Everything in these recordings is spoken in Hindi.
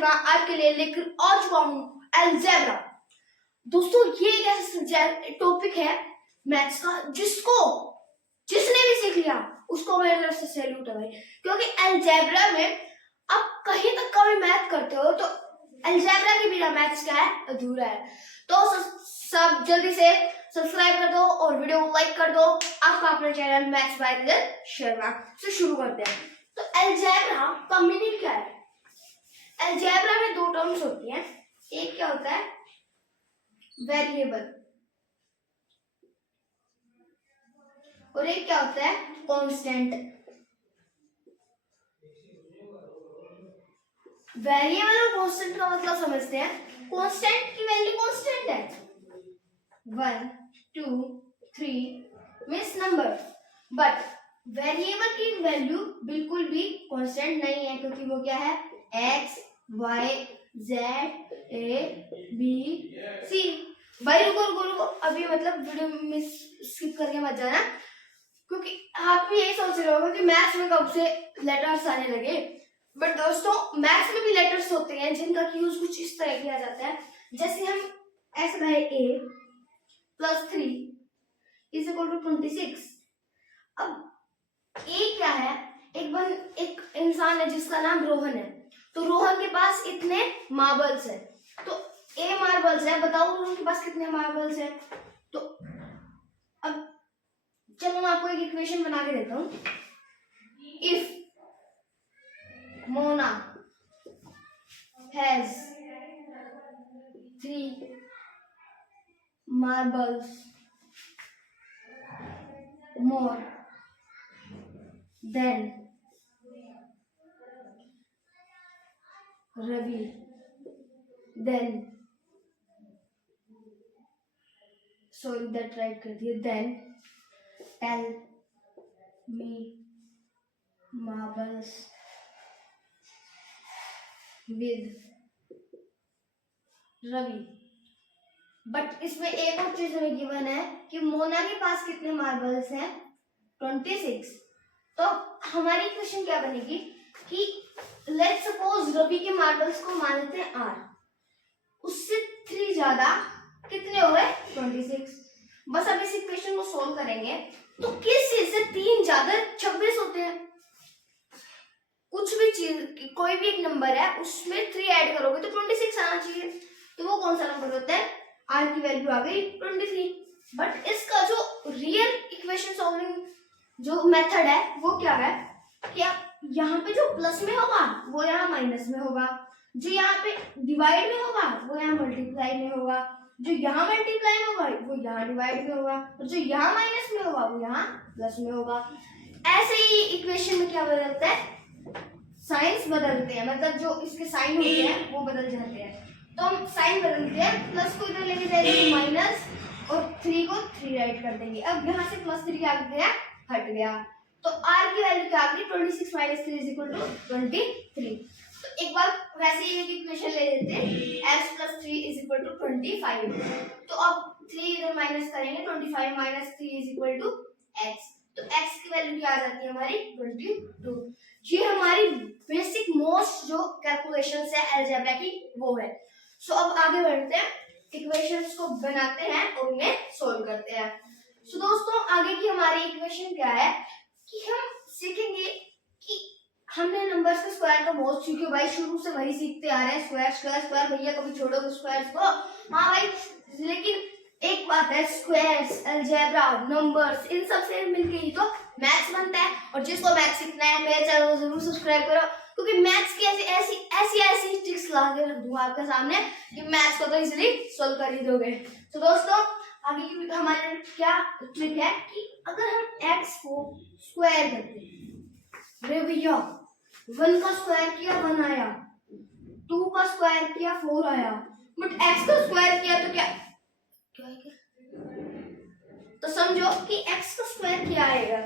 मैं आपके लिए लेकर आ चुका हूँ अलजेब्रा। दोस्तों ये एक ऐसा टॉपिक है मैथ्स का जिसने भी सीख लिया उसको मेरे तरफ से सैल्यूट है भाई, क्योंकि अलजेब्रा में आप कहीं तक का भी मैथ करते हो तो अलजेब्रा के बिना मैथ्स क्या है, अधूरा है। तो सब जल्दी से सब्सक्राइब कर दो और वीडियो को लाइक कर दो। आपका अपना चैनल मैथ्स बाय रिजल शर्मा से शुरू करते हैं। तो अलजेब्रा का मीनिंग क्या है? अलजेब्रा में दो टर्म्स होती हैं, एक क्या होता है वेरिएबल और एक क्या होता है कांस्टेंट। वेरिएबल और कांस्टेंट का मतलब समझते हैं। कांस्टेंट की वैल्यू कांस्टेंट है 1 2 3 मींस नंबर, बट वेरिएबल की वैल्यू बिल्कुल भी कांस्टेंट नहीं है, क्योंकि वो क्या है x y z a b c। भाई रुको अभी मतलब वीडियो में स्किप करके मत जाना, क्योंकि आप भी यही सोच रहे होगे कि मैथ्स में कब से लेटर्स आने लगे। बट दोस्तों मैथ्स में भी लेटर्स होते हैं जिनका यूज कुछ इस तरह किया जाता है, जैसे हम ऐसे भाई a + 3 = 26। अब ए क्या है, एक इंसान है जिसका नाम रोहन है, तो रोहन के पास इतने मार्बल्स है, तो ए मार्बल्स है, बताओ रोहन के पास कितने मार्बल्स है। तो अब चलो मैं आपको एक इक्वेशन बना के देता हूँ। If Mona has 3 marbles more than Ravi, then sorry that right कर दिया, then tell me marbles with Ravi। But इसमें एक और चीज हमें गिवन है कि मोना के पास कितने मार्बल्स हैं 26। तो हमारी इक्वेशन क्या बनेगी कि लेट्स सपोज रवि के मार्बल्स को मान लेते हैं r, उससे 3 ज्यादा कितने हो गए 26। बस अब इस इक्वेशन को सोल्व करेंगे तो किस चीज से 3 ज्यादा 26 होते हैं। कुछ भी चीज कोई भी एक नंबर है उसमें 3 ऐड करोगे तो 26 आना चाहिए, तो वो कौन सा नंबर होता है, r की वैल्यू आ गई 23। बट इसका जो रियल इक्वेशन सॉल्विंग जो मेथड है वो क्या है कि आप यहाँ पे जो प्लस में होगा वो यहाँ माइनस में होगा, जो यहाँ पे डिवाइड में होगा वो यहाँ मल्टीप्लाई में होगा, जो यहाँ मल्टीप्लाई में होगा वो यहाँ डिवाइड में होगा, और जो यहाँ माइनस में होगा वो यहाँ प्लस में होगा। ऐसे ही इक्वेशन में क्या बदलता है, साइंस बदलते हैं, मतलब जो इसके साइन होते हैं वो बदल जाते हैं। तो हम साइन बदलते हैं, प्लस को इधर लेके जाएंगे माइनस और 3 को 3 राइट कर देंगे। अब यहाँ से +3 आ गया हट गया, तो r की वैल्यू क्या आ गई 26 - 3 = 23। तो एक बार वैसे ही एक इक्वेशन ले लेते हैं x + 3 = 25। तो अब 3 इधर माइनस करेंगे 25 - 3 = x, तो x की वैल्यू क्या आ जाती है हमारी 22। ये हमारी बेसिक मोस्ट जो कैलकुलेशंस है अलजेब्रा की वो है। सो अब आगे बढ़ते हैं, इक्वेशंस को बनाते हैं और उन्हें सोल्व करते हैं। सो दोस्तों आगे की हमारी इक्वेशन क्या है कि हम सीखेंगे कि हमने नंबर्स के स्क्वायर का बहुत सीखे भाई, शुरू से वही सीखते आ रहे हैं, स्क्वायर स्क्वायर स्क्वायर, भैया कभी छोड़ो स्क्वायर्स को। हाँ भाई, लेकिन एक बात है स्क्वायर्स अलजेब्रा नंबर्स इन सब से मिलके ही तो मैथ्स बनता है। और जिसको मैथ्स सीखना है मेरे चैनल को जरूर सब्सक्राइब करो, क्योंकि मैथ्स की ऐसी ट्रिक्स ला के रख दूंगा आपके सामने कि मैथ्स को तो इजीली सोल्व कर ही दोगे। तो दोस्तों आगे की हमारे क्या ट्रिक है कि अगर हम x को स्क्वायर करते हैं, अरे भैया 1 का स्क्वायर किया 1 आया, 2 का स्क्वायर किया 4 आया, बट x का स्क्वायर किया तो क्या तो समझो कि x का स्क्वायर क्या आएगा।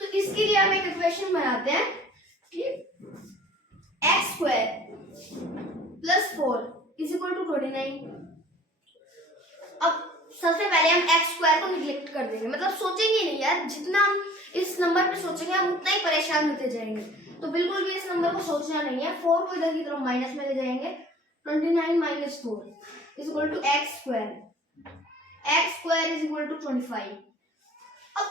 तो इसके लिए हम एक इक्वेशन बनाते हैं कि x² + 4 = 29। अब सबसे पहले हम x² को निगलेक्ट कर देंगे, मतलब सोचेंगे नहीं यार, जितना हम इस नंबर पे सोचेंगे हम उतना ही परेशान होते जाएंगे। तो बिल्कुल भी इस नंबर को सोचना नहीं है। 4 को इधर की तरफ माइनस में ले जाएंगे। 29 minus 4 is equal to x square is equal to 25। अब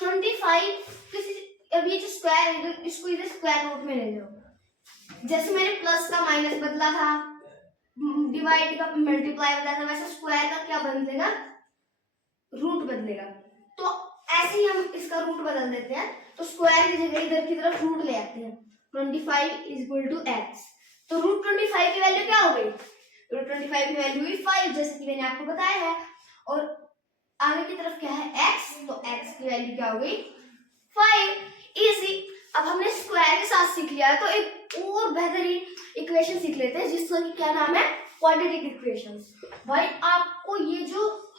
25 किसी, अब ये जो स्क्वायर है इसको इधर स्क्वायर रूट में ले लो। जैसे मैंने प्लस का माइनस बदला था, डिवाइड का मल्टीप्लाई बदला था, वैसे स्क्वायर का क्या बदलेगा, रूट बदलेगा। तो ऐसे ही हम इसका रूट बदल देते हैं, तो स्क्वायर की जगह इधर की तरफ रूट ले आते हैं। 25 इज इक्वल टू एक्स। तो रूट 25 की वैल्यू क्या हो गई, रूट 25 की वैल्यू हुई 5, जैसे कि मैंने आपको बताया है। और आगे की तरफ क्या है, x, तो x की वैल्यू क्या हो गई 5। इजी। अब हमने स्क्वायर के साथ सीख लिया है, तो एक और बेहतरीन इक्वेशन सीख लेते हैं जिसका कि क्या नाम है, क्वाड्रेटिक इक्वेशंस। भाई आपको ये जो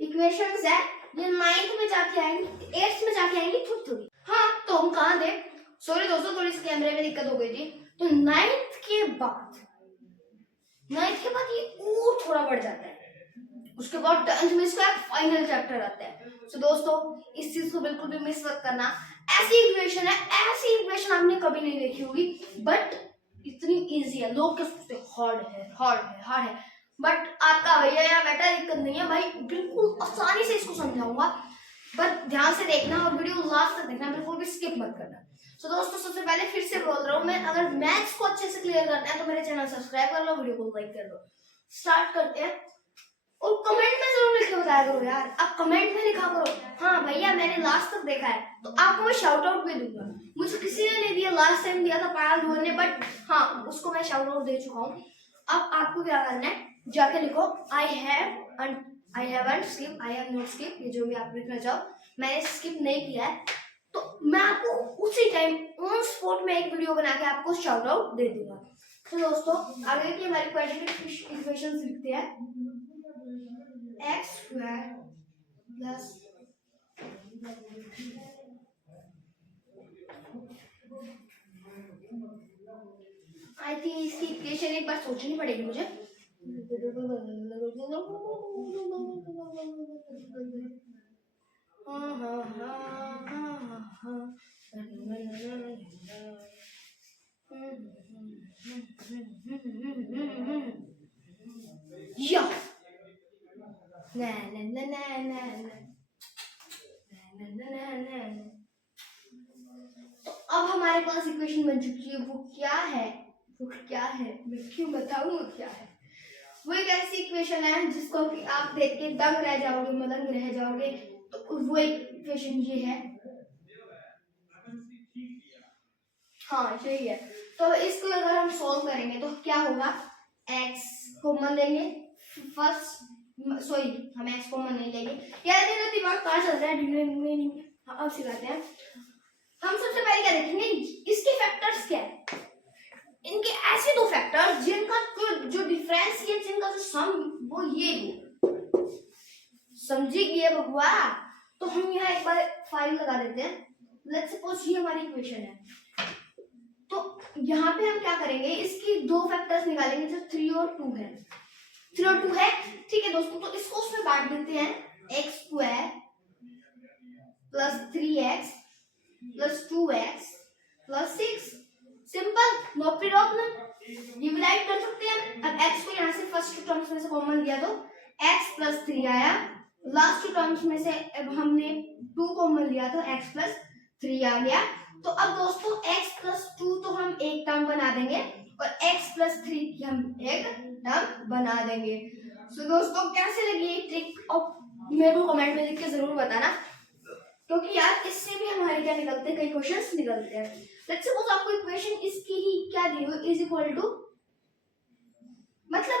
इक्वेशंस है ये 9th में जाके आएंगी, 8th में जाके आएंगी थोड़ी। हाँ, तो हम कहाँ थे, सॉरी दोस्तों थोड़ी सी कैमरे में दिक्कत हो गई थी। तो 9th के बाद ये और थोड़ा बढ़ जाता है, उसके बाद 10th में इसका फाइनल चैप्टर आता है। तो दोस्तों इस चीज को बिल्कुल भी मिस मत करना। ऐसी इक्वेशन है, ऐसी इक्वेशन आपने कभी नहीं देखी होगी, बट इतनी इजी है। लोग क्या सोचते हैं हार्ड है, बट आपका भैया या बेटा दिक्कत नहीं है भाई, बिल्कुल आसानी से इसको समझाऊंगा, बट ध्यान से देखना और वीडियो लास्ट तक देखना, बिल्कुल भी स्किप मत करना। तो दोस्तों सबसे पहले फिर से बोल रहा हूँ मैं, अगर मैथ्स को अच्छे से क्लियर करना है तो मेरे चैनल सब्सक्राइब कर लो, वीडियो को लाइक कर लो। स्टार्ट करते हैं, और कमेंट में जरूर लिख के बताया करो यार, आप कमेंट में लिखा करो हाँ भैया मैंने लास्ट तक देखा है, तो आपको मैं शाउट आउट भी दूंगा। मुझे किसी ने नहीं दिया, लास्ट टाइम दिया था पायल धुआं ने, बट हाँ उसको मैं शाउट आउट दे चुका हूँ। अब आपको क्या करना है, जाके लिखो आई हैव नॉट स्किप, ये जो भी आप लिखना चाहो, मैंने स्किप नहीं किया है। तो मैं आपको उसी टाइम ऑन स्पॉट में एक वीडियो बना के आपको शाउट आउट दे दूंगा। तो दोस्तों आगे की हमारी क्वाड्रेटिक इक्वेशंस लिखते हैं, x square plus I think इसकी इक्वेशन एक बार सोचनी पड़ेगी मुझे। तो अब हमारे पास इक्वेशन बन चुकी है, वो क्या है मैं क्यों बताऊं वो क्या है। वो एक ऐसी इक्वेशन है जिसको कि आप देख के दंग रह जाओगे, मदंग रह जाओगे। तो वो इक्वेशन ये है, हाँ यही है। तो इसको अगर हम सॉल्व करेंगे तो क्या होगा, x कॉमन लेंगे फर्स्ट, सॉरी हम x कॉमन नहीं लेंगे यार, मेरा दिमाग कहाँ चल रहा है, अब सिखाते हैं। हम सबसे पहले क्या देखेंगे, इसके फैक्टर्स क्या है, इनके ऐसे दो फैक्टर जिनका जो डिफरेंस है, जिनका जो सम वो ये हो, समझिए बबुआ। तो हम यहाँ एक बार 5 लगा देते हैं, लेट्स सपोज ये हमारी इक्वेशन है। तो यहाँ पे हम क्या करेंगे, इसकी दो फैक्टर्स निकालेंगे जो 3 और 2 है, 3 और 2 है, ठीक है दोस्तों। तो इसको उसमें बांट देते हैं, x square plus 3x plus 2x plus 6, simple, no problem, divide कर सकते हैं। अब x को यहाँ से फर्स्ट टर्म्स में से कॉमन लिया तो x प्लस 3 आया, लास्ट टर्म्स में से अब हमने 2 कॉमन लिया तो x प्लस 3 आ गया। तो अब दोस्तों x प्लस 2 तो हम एक टर्म बना देंगे और x प्लस 3 की हम एक टर्म बना देंगे। सो दोस्तों कैसे लगी ये ट्रिक, और मेरे को कमेंट में लिख के जरूर बताना, क्योंकि यार इससे भी हमारे क्या निकलते हैं, कई क्वेश्चंस निकलते हैं। लेट्स सपोज आपको इक्वेशन इसकी ही क्या दी हुई इज इक्वल टू, मतलब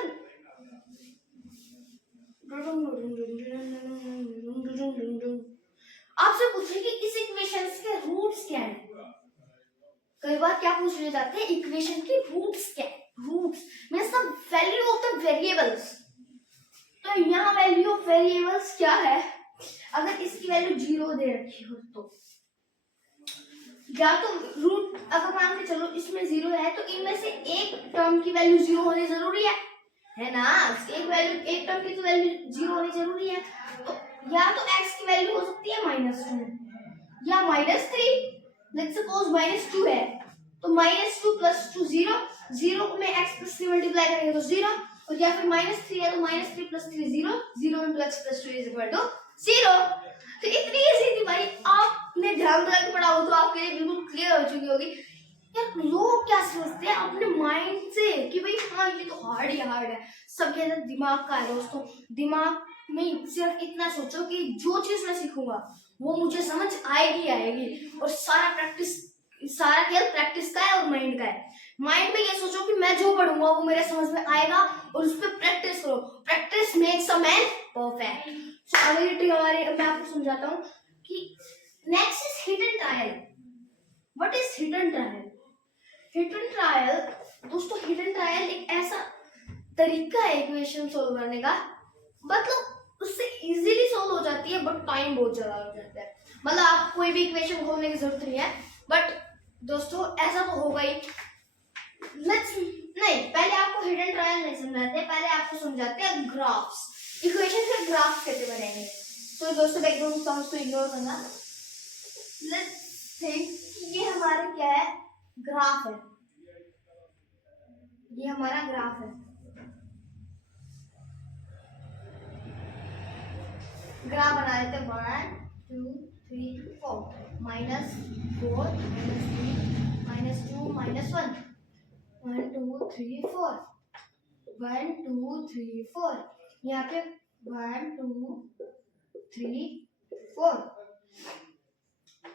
आपसे पूछे कि इस इक्वेशन के रूट्स क्या हैं। कई बार क्या पूछ ले जाते हैं, इक्वेशन की रूट्स क्या है, roots means the value of the variables. तो यहाँ वैल्यू ऑफ वेरिएबल्स क्या है, अगर इसकी वैल्यू 0 दे रखी हो तो, या तो रूट अगर मान के चलो इसमें 0 है तो इनमें से एक टर्म की वैल्यू 0 होनी जरूरी है ना, एक टर्म की तो वैल्यू 0 होनी जरूरी है। तो या तो x की वैल्यू हो सकती है -2 या -3, लेट्स सपोज -2 है, तो -2 + 2 0, 0 में x + 3 मल्टीप्लाई करेंगे तो 0, और या फिर -3 है तो -3 + 3 0, 0 × x + 2 = 0। तो इतनी इजी थी भाई, आपने ध्यान लगा के पढ़ा हो तो आपके लिए बिल्कुल क्लियर हो चुकी होगी। यार लोग क्या सोचते हैं अपने माइंड से कि भाई हाँ ये तो हार्ड है, सब कहते हैं दिमाग का है। दोस्तों दिमाग में सिर्फ इतना सोचो कि जो चीज मैं सीखूंगा वो मुझे समझ आएगी, और सारा खेल प्रैक्टिस का है और माइंड का है। माइंड में ये सोचो कि मैं जो पढ़ूंगा वो मेरे समझ में आएगा, और उस पर प्रैक्टिस करो। Practice makes a man perfect. So अगली ट्रिक हमारे, मैं आपको समझाता हूँ कि next is hidden trial. What is hidden trial? Hidden trial दोस्तों, हिडन ट्रायल एक ऐसा तरीका है इक्वेशन सोल्व करने का, मतलब उससे इजीली सोल्व हो जाती है बट टाइम बहुत ज्यादा लग जाता है। मतलब आप कोई भी इक्वेशन खोलने की जरूरत नहीं है, बट दोस्तों ऐसा तो होगा ही। पहले आपको हिडन ट्रायल नहीं समझाते, पहले आपको समझाते हैं ग्राफ्स। इक्वेशन के ग्राफ्स कैसे बनेंगे। तो दोस्तों बैकग्राउंड साउंड को इग्नोर करना। लेट्स थिंक ये हमारा क्या है, ग्राफ है। ये हमारा ग्राफ है। ग्राफ बना लेते हैं 1 2 3 4, -4 -3 -2 -1, 1 2 3 4, 1 2 3 4, यहाँ पे 1 2 3 4,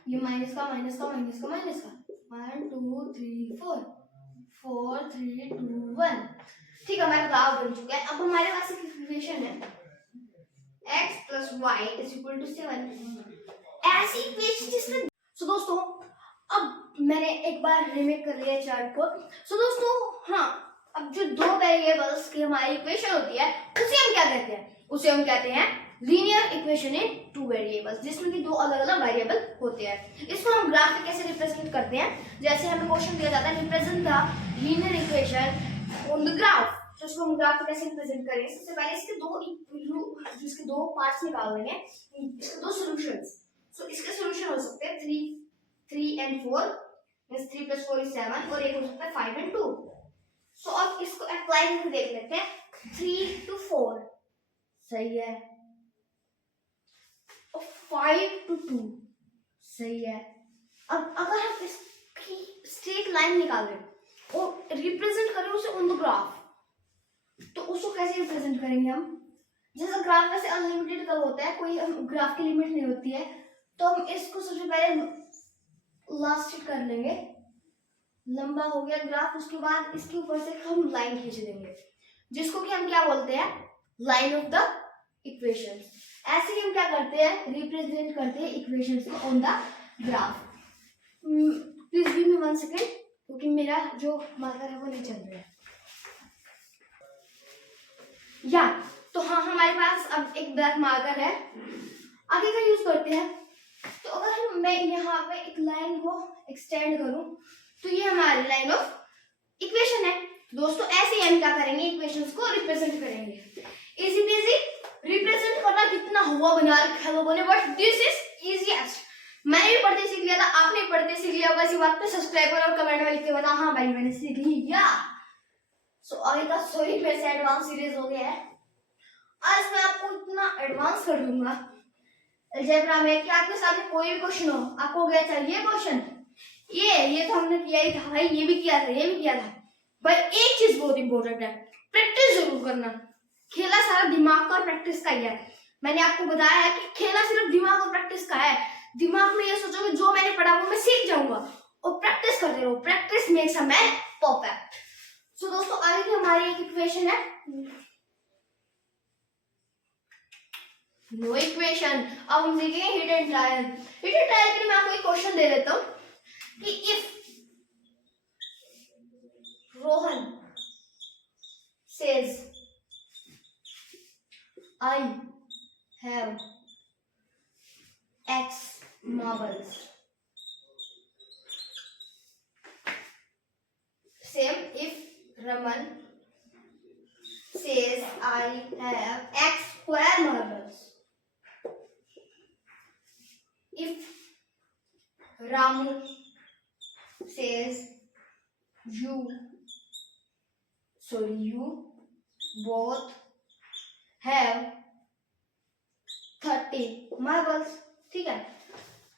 ये माइनस का 1 2 3 4 4 3 2 1। ठीक है, हमारा ग्राफ बन चुका है। अब हमारे पास एक इक्वेशन है x + y = 7। ऐसी इक्वेशन जिसमें दोस्तों अब मैंने एक बार रिमेक कर लिया चार्ट को। दोस्तों हाँ, अब जो दो वेरिएबल्स की हमारी इक्वेशन होती है उसे हम क्या कहते हैं? उसे हम कहते हैं linear equation in two variables, जिसमें कि दो अलग अलग वेरिएबल होते हैं। इसको हम ग्राफ में कैसे रिप्रेजेंट करते हैं? जैसे हमें क्वेश्चन दिया जाता है represent the linear equation on the graph. तो इसको हम ग्राफ में कैसे रिप्रेजेंट करेंगे? सबसे पहले इसके दो पार्ट्स निकाल लेंगे, इसके दो सॉल्यूशंस। सो इसके सॉल्यूशन हो सकते हैं 3 and 4, मींस 3 + 4 = 7, और एक हो सकता है 5 and 2। सो अब इसको अप्लाई करके देख लेते हैं। 3 to 4 सही है, और 5 to 2 सही है। अब अगर हम इसकी स्ट्रेट लाइन निकालें और रिप्रेजेंट करें उसे ऑन द ग्राफ, तो उसको कैसे रिप्रेजेंट करेंगे हम? जैसे ग्राफ में से अनलिमिटेड कब होता है, कोई ग्राफ की लिमिट नहीं होती है, तो हम इसको सबसे पहले लास्ट कर लेंगे, लंबा हो गया ग्राफ। उसके बाद इसके ऊपर से हम लाइन खींच देंगे, जिसको कि हम क्या बोलते हैं, लाइन ऑफ द इक्वेशन। ऐसे ही हम क्या करते हैं, रिप्रेजेंट करते हैं इक्वेशंस को on the graph. Please give me 1 second, क्योंकि मेरा जो मार्कर है वो नहीं चल रहा है। या तो हाँ, हमारे पास अब एक ब्लैक मार्कर है, आगे का यूज करते हैं। तो अगर मैं यहाँ पे एक लाइन को एक्सटेंड करूं तो ये हमारी लाइन ऑफ इक्वेशन है। दोस्तों ऐसे ही हम क्या करेंगे, इक्वेशंस को रिप्रेजेंट करेंगे। Easy PG. रिप्रेजेंट करना कितना हुआ बना रखा है लोगों ने, बट दिस इज इजीएस्ट। मैंने भी पढ़ते सीख लिया था, आपने भी पढ़ते सीख लिया होगा। इसी बात पे सब्सक्राइब करो और कमेंट में लिख के बताओ हाँ भाई मैंने सीख लिया। सो आगे का सॉरी मेरे से एडवांस सीरीज हो गया है। आज मैं आपको इतना एडवांस कर दूंगा अलजेब्रा में कि आपके सामने कोई भी क्वेश्चन हो, आपको गया चाहिए क्वेश्चन, ये तो हमने किया ही था भाई, ये भी किया था भाई। एक चीज बहुत इंपॉर्टेंट है, प्रैक्टिस जरूर करना। खेला सारा दिमाग का और प्रैक्टिस का ही है। मैंने आपको बताया है कि खेला सिर्फ दिमाग और प्रैक्टिस का है। दिमाग में ये सोचो कि जो मैंने पढ़ा वो मैं सीख जाऊंगा, और प्रैक्टिस करते रहो। Practice makes a man perfect. So दोस्तों आगे की हमारी एक इक्वेशन है, नो इक्वेशन। अब हम देखेंगे हिडन ट्रायल। हिडन ट्रायल के लिए मैं आपको एक क्वेश्चन दे देता हूं कि if Rohan says I have X marbles, same if Raman says I have X square marbles, if Ramu says you both have 30 marbles. ठीक है,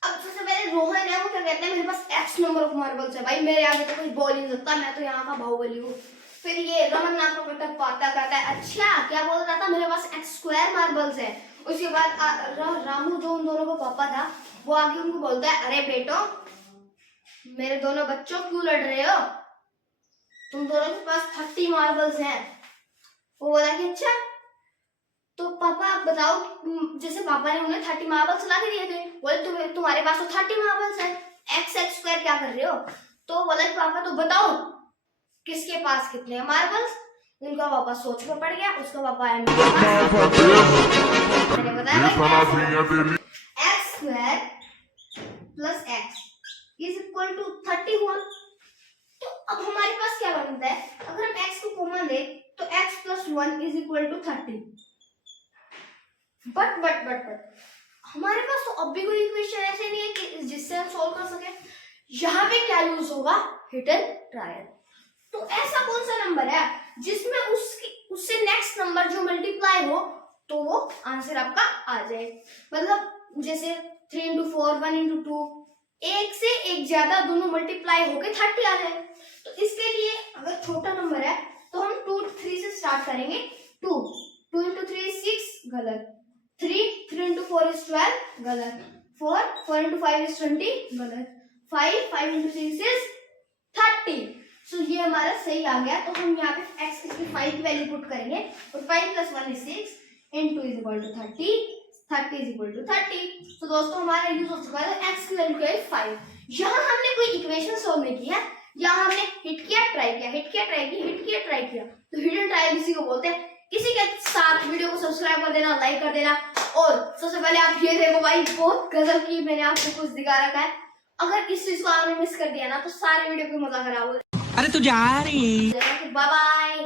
अब सबसे पहले रोहन है, वो क्या कहते हैं, मेरे पास x नंबर ऑफ मार्बल्स है। भाई मेरे आगे तो कोई बोल ही नहीं सकता, मैं तो यहाँ का बाहुबली हूँ। फिर ये रमन नाम का बेटा पाता कहता है, अच्छा क्या बोल रहा था, मेरे पास x² मार्बल्स है। उसके बाद रामू जो उन दोनों का पापा था, वो आगे उनको बोलता है, अरे बेटो मेरे दोनों बच्चों क्यों लड़ रहे हो, तुम दोनों के पास 30 मार्बल्स हैं। वो बोला कि अच्छा, तो पापा आप बताओ, जैसे पापा ने उन्हें 30 मार्बल्स ला के दिए थे, बोले तुम्हारे पास तो 30 मार्बल्स है, x² क्या कर रहे हो। तो बोला कि पापा तो बताओ किसके पास कितने मार्बल्स। उनका पापा सोच में पड़ गया, उसका पापा मैंने बताया x² plus x is equal to 30 हुआ। तो अब हमारे पास क्या बनता है, अगर हम x को कॉमन ले तो x plus 1 is equal to 30। But हमारे पास तो अब भी कोई इक्वेशन ऐसे नहीं है कि जिससे हम सॉल्व कर सके। यहाँ पे क्या यूज होगा, हिडन ट्रायल। तो ऐसा कौन सा नंबर है जिसमें उससे नेक्स्ट नंबर जो मल्टीप्लाई हो तो वो आंसर आपका आ जाए। मतलब जैसे 3 into 4 1 into 2, एक से एक ज्यादा दोनों मल्टीप्लाई होके 30 आ जाए। तो इसके लिए अगर छोटा नंबर है तो हम 2 3 से स्टार्ट करेंगे। 2 into 3 is 6, गलत। 3 into 4 is 12, गलत। 4 into 5 is 20, गलत। 5 into 6 is 30। सो ये हमारा सही आ गया। तो हम यहाँ पे x की 5 की वैल्यू पुट करेंगे और 5 + 1 is 6 and 2 is equal to 30, 30 is equal to 30। तो दोस्तों हमारा यूज हो चुका है x की वैल्यू क्या है 5। यहाँ हमने कोई इक्वेशन सॉल्व नहीं किया, यहाँ हमने हिट किया ट्राई किया। तो हिडन ट्रायल इसी को बोलते हैं। इसी के साथ वीडियो को सब्सक्राइब कर देना, लाइक कर देना। और सबसे पहले आप ये देखो भाई, बहुत गजब की मैंने आपको कुछ दिखा रखा है। अगर इस चीज को आपने मिस कर दिया ना तो सारे वीडियो की मजा खराब हो। अरे तू जा रही है। Bye bye.